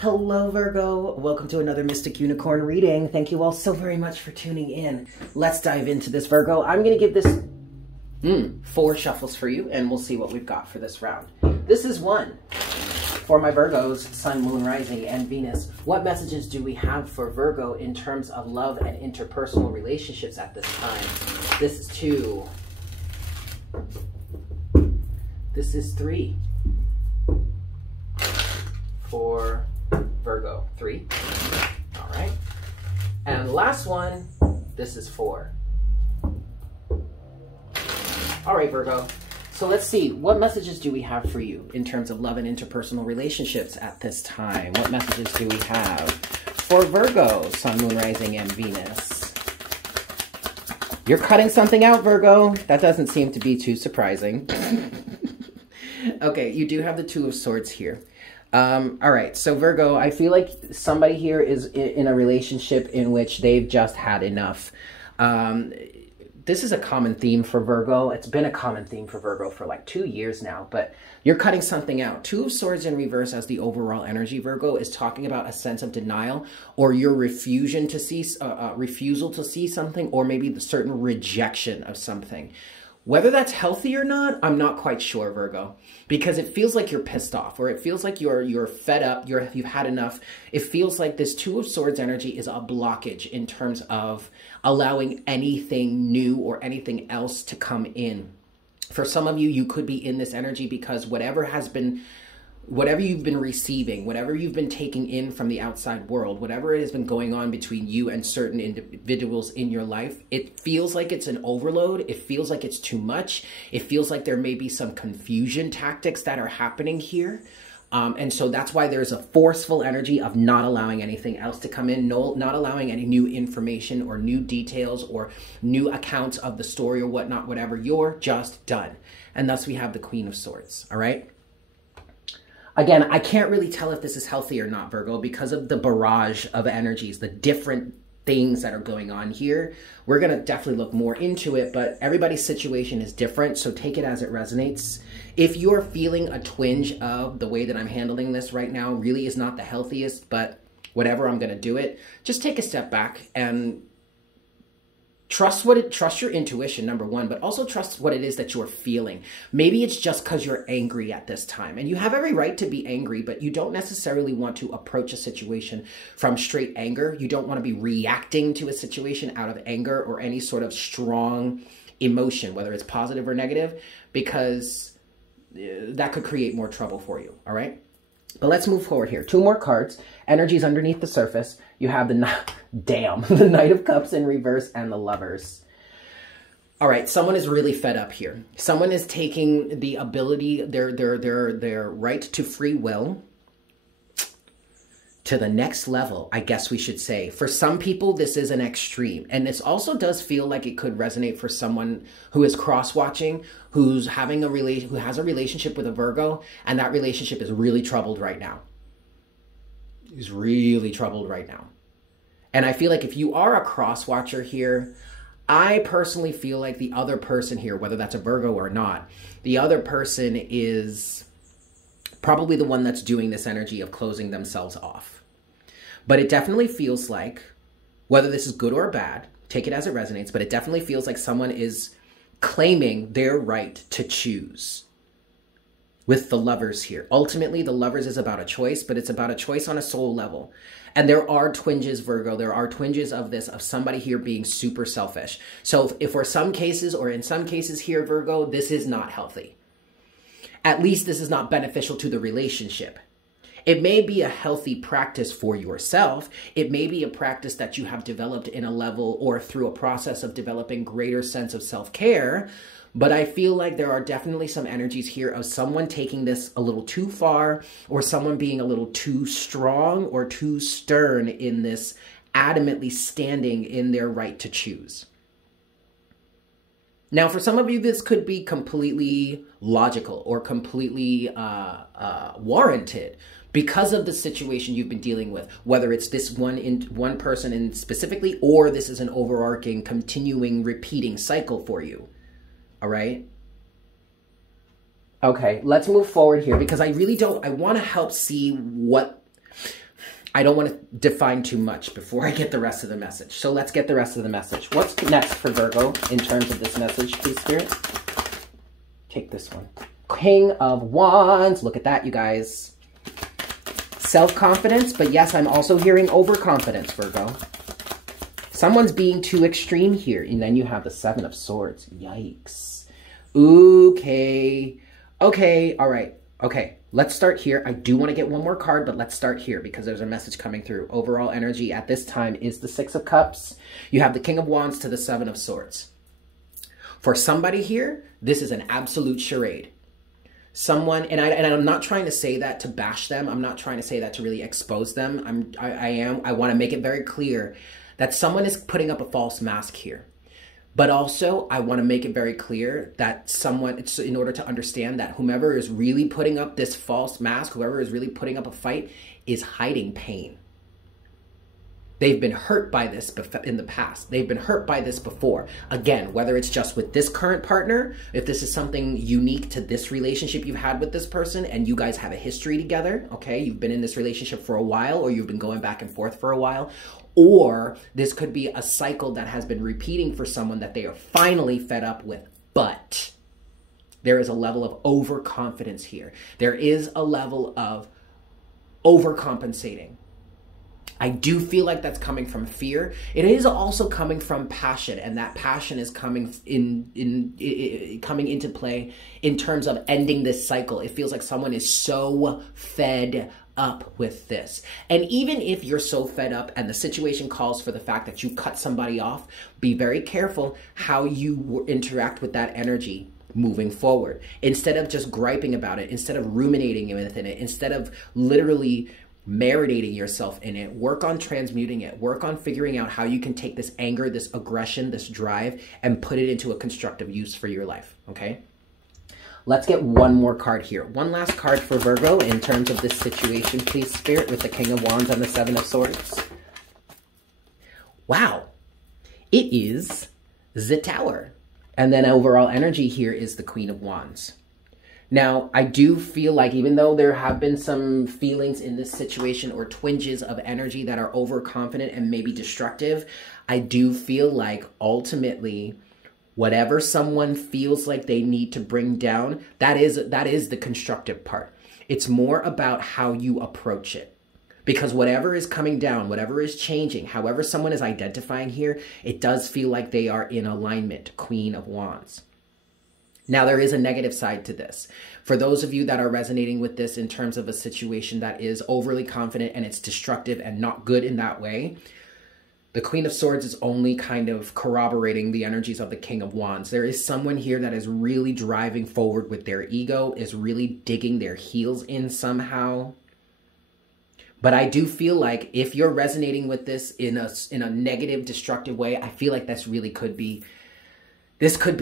Hello, Virgo. Welcome to another Mystic Unicorn reading. Thank you all so very much for tuning in. Let's dive into this, Virgo. I'm going to give this 4 shuffles for you, and we'll see what we've got for this round. This is 1 for my Virgos, Sun, Moon, Rising, and Venus. What messages do we have for Virgo in terms of love and interpersonal relationships at this time? This is 2. This is 3. For Virgo, 3. All right. And the last one, this is 4. All right, Virgo. So let's see, what messages do we have for you in terms of love and interpersonal relationships at this time? What messages do we have for Virgo, Sun, Moon, Rising, and Venus? You're cutting something out, Virgo. That doesn't seem to be too surprising. Okay, you do have the 2 of Swords here. All right, so Virgo, I feel like somebody here is in a relationship in which they've just had enough. This is a common theme for Virgo. It's been a common theme for Virgo for like 2 years now, but you're cutting something out. 2 of Swords in reverse as the overall energy, Virgo, is talking about a sense of denial or your refusal to see something, or maybe the certain rejection of something. Whether that's healthy or not, I'm not quite sure, Virgo, because it feels like you're pissed off, or it feels like you're fed up, you've had enough. It feels like this 2 of Swords energy is a blockage in terms of allowing anything new or anything else to come in. For some of you, you could be in this energy because whatever you've been receiving, whatever you've been taking in from the outside world, whatever it has been going on between you and certain individuals in your life, it feels like it's an overload. It feels like it's too much. It feels like there may be some confusion tactics that are happening here. And so that's why there's a forceful energy of not allowing anything else to come in, not allowing any new information or new details or new accounts of the story or whatnot, whatever. You're just done. And thus we have the Queen of Swords, all right? Again, I can't really tell if this is healthy or not, Virgo, because of the barrage of energies, the different things that are going on here. We're going to definitely look more into it, but everybody's situation is different, so take it as it resonates. If you're feeling a twinge of the way that I'm handling this right now really is not the healthiest, but whatever, I'm going to do it, just take a step back and trust your intuition, number 1, but also trust what it is that you're feeling. Maybe it's just because you're angry at this time, and you have every right to be angry, but you don't necessarily want to approach a situation from straight anger. You don't want to be reacting to a situation out of anger or any sort of strong emotion, whether it's positive or negative, because that could create more trouble for you, all right? But let's move forward here. 2 more cards. Energies underneath the surface. You have the the Knight of Cups in reverse and the Lovers. All right, someone is really fed up here. Someone is taking the ability, their right to free will to the next level, I guess we should say. For some people, this is an extreme. And this also does feel like it could resonate for someone who is cross-watching, who has a relationship with a Virgo, and that relationship is really troubled right now. Is really troubled right now. And I feel like if you are a cross-watcher here, I personally feel like the other person here, whether that's a Virgo or not, the other person is probably the one that's doing this energy of closing themselves off. But it definitely feels like, whether this is good or bad, take it as it resonates, but it definitely feels like someone is claiming their right to choose with the Lovers here. Ultimately, the Lovers is about a choice, but it's about a choice on a soul level. And there are twinges, Virgo, there are twinges of this, of somebody here being super selfish. So if for some cases, or in some cases here, Virgo, this is not healthy. At least this is not beneficial to the relationship. It may be a healthy practice for yourself. It may be a practice that you have developed in a level or through a process of developing greater sense of self-care. But I feel like there are definitely some energies here of someone taking this a little too far, or someone being a little too strong or too stern in this, adamantly standing in their right to choose. Now, for some of you, this could be completely logical or completely warranted because of the situation you've been dealing with, whether it's this one person in specifically, or this is an overarching, continuing, repeating cycle for you. All right? Okay, let's move forward here because I really don't, I want to help see what, I don't want to define too much before I get the rest of the message. So let's get the rest of the message. What's next for Virgo in terms of this message, please, Spirit? Take this one. King of Wands. Look at that, you guys. Self-confidence, but yes, I'm also hearing overconfidence, Virgo. Someone's being too extreme here. And then you have the Seven of Swords. Yikes. Okay. Okay, all right. Okay, let's start here. I do want to get one more card, but let's start here because there's a message coming through. Overall energy at this time is the Six of Cups. You have the King of Wands to the Seven of Swords. For somebody here, this is an absolute charade. Someone, and I'm not trying to say that to bash them. I'm not trying to say that to really expose them. I want to make it very clear that someone is putting up a false mask here. But also, I want to make it very clear that someone, it's in order to understand that whomever is really putting up this false mask, whoever is really putting up a fight, is hiding pain. They've been hurt by this in the past. They've been hurt by this before. Again, whether it's just with this current partner, if this is something unique to this relationship you've had with this person and you guys have a history together, okay, you've been in this relationship for a while or you've been going back and forth for a while, or this could be a cycle that has been repeating for someone that they are finally fed up with. But there is a level of overconfidence here. There is a level of overcompensating. I do feel like that's coming from fear. It is also coming from passion, and that passion is coming coming into play in terms of ending this cycle. It feels like someone is so fed up with this. And even if you're so fed up and the situation calls for the fact that you cut somebody off, be very careful how you interact with that energy moving forward. Instead of just griping about it, instead of ruminating within it, instead of literally marinating yourself in it, work on transmuting it, work on figuring out how you can take this anger, this aggression, this drive, and put it into a constructive use for your life, okay? Let's get one more card here. One last card for Virgo in terms of this situation, please, Spirit, with the King of Wands and the Seven of Swords. Wow. It is the Tower. And then overall energy here is the Queen of Wands. Now, I do feel like even though there have been some feelings in this situation or twinges of energy that are overconfident and maybe destructive, I do feel like ultimately whatever someone feels like they need to bring down, that is the constructive part. It's more about how you approach it. Because whatever is coming down, whatever is changing, however someone is identifying here, it does feel like they are in alignment, Queen of Wands. Now, there is a negative side to this. For those of you that are resonating with this in terms of a situation that is overly confident and it's destructive and not good in that way, the Queen of Swords is only kind of corroborating the energies of the King of Wands. There is someone here that is really driving forward with their ego, is really digging their heels in somehow. But I do feel like if you're resonating with this in a negative, destructive way, I feel like this could be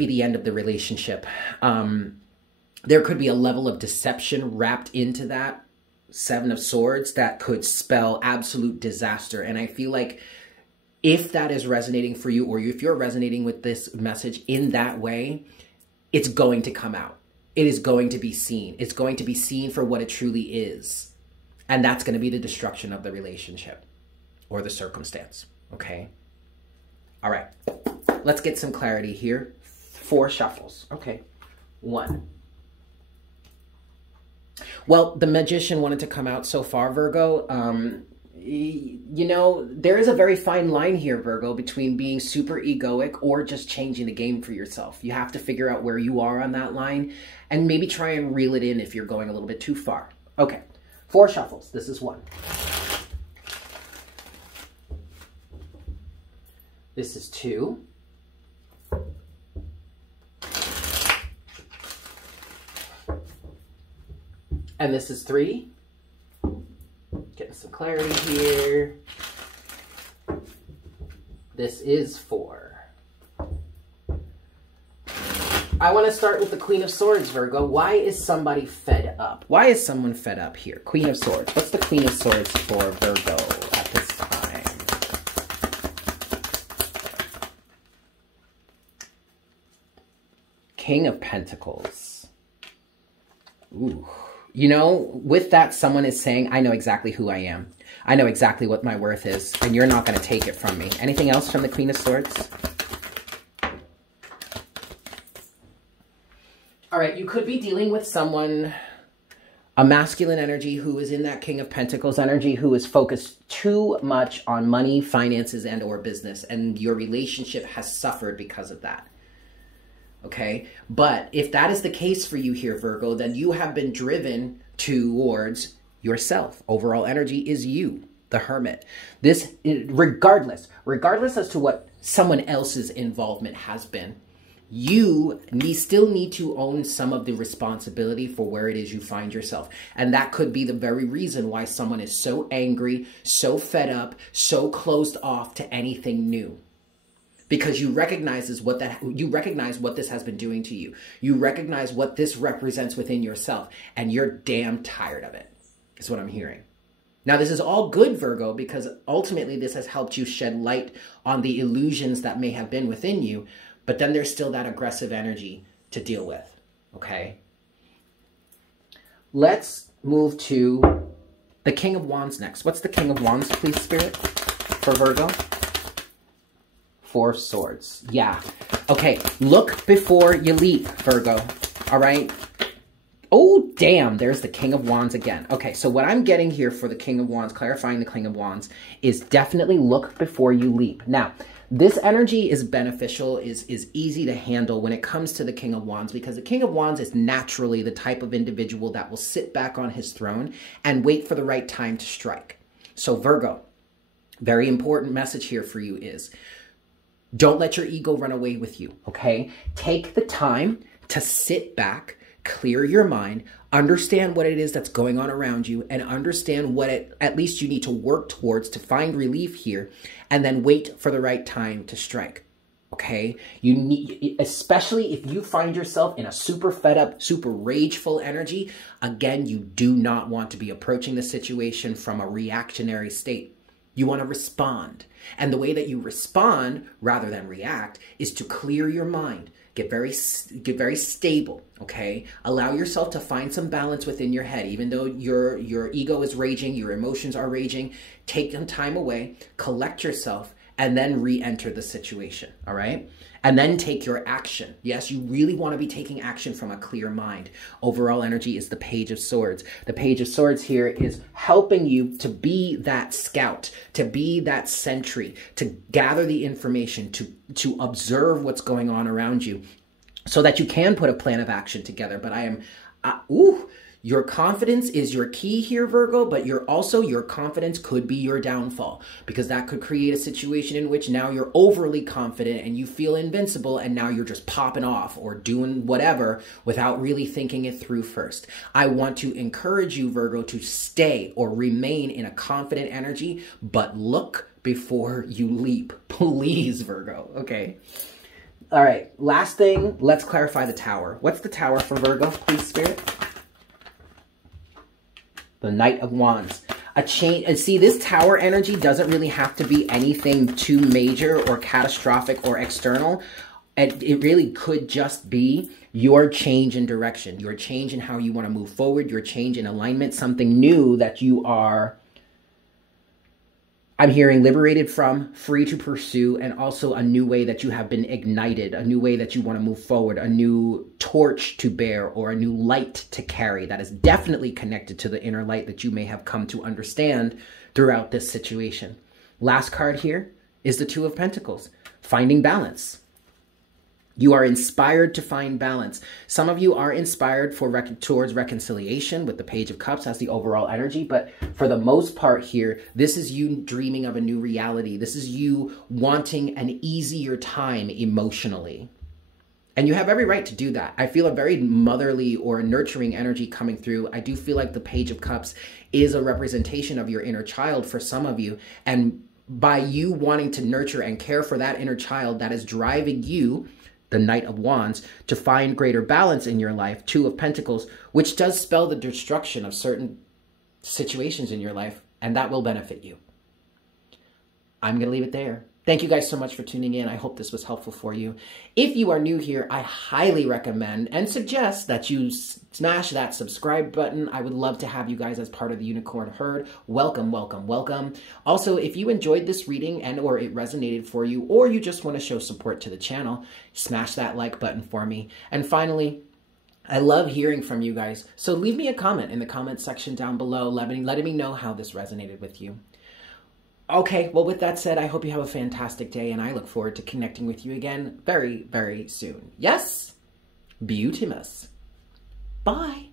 the end of the relationship. There could be a level of deception wrapped into that Seven of Swords that could spell absolute disaster. And I feel like if that is resonating for you, or if you're resonating with this message in that way, it's going to come out. It is going to be seen. It's going to be seen for what it truly is. And that's going to be the destruction of the relationship or the circumstance. Okay? All right. Let's get some clarity here. 4 shuffles. Okay. 1. Well, the Magician wanted to come out so far, Virgo. You know, there is a very fine line here, Virgo, between being super egoic or just changing the game for yourself. You have to figure out where you are on that line and maybe try and reel it in if you're going a little bit too far. Okay. 4 shuffles. This is 1. This is 2. And this is 3. Getting some clarity here. This is 4. I want to start with the Queen of Swords, Virgo. Why is somebody fed up? Why is someone fed up here? Queen of Swords. What's the Queen of Swords for Virgo at this time? King of Pentacles. Ooh. You know, with that, someone is saying, I know exactly who I am. I know exactly what my worth is, and you're not going to take it from me. Anything else from the Queen of Swords? All right, you could be dealing with someone, a masculine energy who is in that King of Pentacles energy, who is focused too much on money, finances, and or business, and your relationship has suffered because of that. Okay, but if that is the case for you here, Virgo, then you have been driven towards yourself. Overall energy is you, the Hermit. This, regardless as to what someone else's involvement has been, you still need to own some of the responsibility for where it is you find yourself. And that could be the very reason why someone is so angry, so fed up, so closed off to anything new. Because you recognize what this has been doing to you. You recognize what this represents within yourself, and you're damn tired of it, is what I'm hearing. Now, this is all good, Virgo, because ultimately this has helped you shed light on the illusions that may have been within you, but then there's still that aggressive energy to deal with, okay? Let's move to the King of Wands next. What's the King of Wands, please, Spirit, for Virgo? Four of Swords. Yeah. Okay. Look before you leap, Virgo. All right. Oh, damn. There's the King of Wands again. Okay. So what I'm getting here for the King of Wands, clarifying the King of Wands, is definitely look before you leap. Now, this energy is beneficial, is easy to handle when it comes to the King of Wands, because the King of Wands is naturally the type of individual that will sit back on his throne and wait for the right time to strike. So Virgo, very important message here for you is, don't let your ego run away with you, okay? Take the time to sit back, clear your mind, understand what it is that's going on around you, and understand what at least you need to work towards to find relief here, and then wait for the right time to strike, okay? You need, especially if you find yourself in a super fed up, super rageful energy, again, you do not want to be approaching the situation from a reactionary state. You want to respond. And the way that you respond rather than react is to clear your mind. Get very stable, okay? Allow yourself to find some balance within your head. Even though your ego is raging, your emotions are raging, take some time away, collect yourself, and then re-enter the situation, all right? And then take your action. Yes, you really want to be taking action from a clear mind. Overall energy is the Page of Swords. The Page of Swords here is helping you to be that scout, to be that sentry, to gather the information, to observe what's going on around you so that you can put a plan of action together. But your confidence is your key here, Virgo, but your confidence could be your downfall, because that could create a situation in which now you're overly confident and you feel invincible, and now you're just popping off or doing whatever without really thinking it through first. I want to encourage you, Virgo, to stay or remain in a confident energy, but look before you leap. Please, Virgo, okay? All right, last thing, let's clarify the Tower. What's the Tower for Virgo, please, Spirit? The Knight of Wands. A change. And see, this Tower energy doesn't really have to be anything too major or catastrophic or external. It really could just be your change in direction, your change in how you want to move forward, your change in alignment, something new that you are, I'm hearing, liberated from, free to pursue, and also a new way that you have been ignited, a new way that you want to move forward, a new torch to bear, or a new light to carry that is definitely connected to the inner light that you may have come to understand throughout this situation. Last card here is the Two of Pentacles, finding balance. You are inspired to find balance. Some of you are inspired towards reconciliation with the Page of Cups as the overall energy, but for the most part here, this is you dreaming of a new reality. This is you wanting an easier time emotionally. And you have every right to do that. I feel a very motherly or nurturing energy coming through. I do feel like the Page of Cups is a representation of your inner child for some of you. And by you wanting to nurture and care for that inner child, that is driving you, the Knight of Wands, to find greater balance in your life. Two of Pentacles, which does spell the destruction of certain situations in your life, and that will benefit you. I'm going to leave it there. Thank you guys so much for tuning in. I hope this was helpful for you. If you are new here, I highly recommend and suggest that you smash that subscribe button. I would love to have you guys as part of the Unicorn Herd. Welcome, welcome, welcome. Also, if you enjoyed this reading and or it resonated for you, or you just want to show support to the channel, smash that like button for me. And finally, I love hearing from you guys. So leave me a comment in the comment section down below, letting me know how this resonated with you. Okay, well, with that said, I hope you have a fantastic day, and I look forward to connecting with you again very, very soon. Yes? Beautimus. Bye.